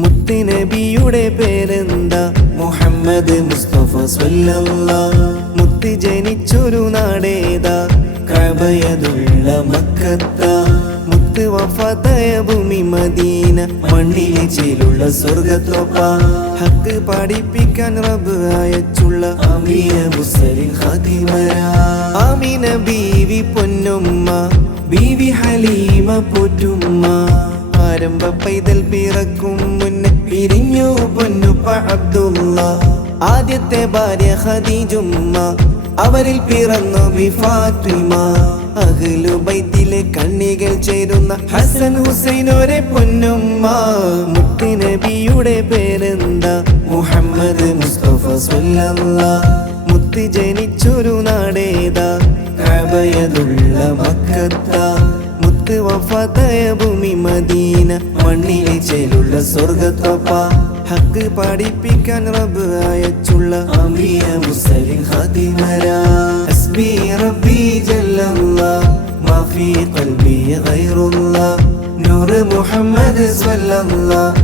മുത്ത് നബിയുടെ പേരെന്താ? മുഹമ്മദ് മുസ്തഫ സ്വല്ലല്ലാഹ്. മുത്ത് ജനിച്ചൊരു നാടേതാ? കഅബയതുള്ള മക്കത്ത. മുത്ത് വഫാത്തായ ഭൂമി മദീന, മണ്ണിലെ ചേലുള്ള സ്വർഗത്തോപ്പ. ഹക്ക് പഠിപ്പിക്കാൻ റബ്ബ് അയച്ചുള്ള അമീന മുസ്ലിം ഖാദിമരാ. ആമിന ബീവി പൊന്നുമ്മ, ബീവി ഹലീമ പോറ്റുമ്മ. ആരംഭ പൈതൽ പിറക്കും മുന്നേ പിരിഞ്ഞു പൊന്നുപ്പ അബ്ദുള്ള. ആദ്യത്തെ ഭാര്യ ഖദീജുമ്മ, അവരിൽ പിറന്നു ബി ഫാത്തിമ. അഹ്ലു ബൈത്തിലെ കണ്ണികൾ ചേരുന്ന ഹസൻ ഹുസൈനോരെ പൊന്നുമ്മ. മുത്ത് നബിയുടെ പേരെന്താ? മുഹമ്മദ് മുസ്തഫ സ്വല്ലല്ലാഹ്. മുത്ത് ജനിച്ചൊരു നാടേതാ? കഅബയതുള്ള മക്കത്ത. മുത്ത് വഫാത്തായ ഭൂമി മദീന, മണ്ണിലെ ചേലുള്ള സ്വർഗത്തോപ്പ. ഹക്ക് പഠിപ്പിക്കാൻ റബ്ബ് അയച്ചുള്ള അമീന മുസ്ലിം ഖാദിമരാ. ഹസ്ബി റബ്ബി ജല്ലല്ലാഹ്, മാ ഫീ ഖൽബി ഗൈറുല്ലാഹ്. നൂർ മുഹമ്മദ് സ്വല്ലല്ലാഹ്,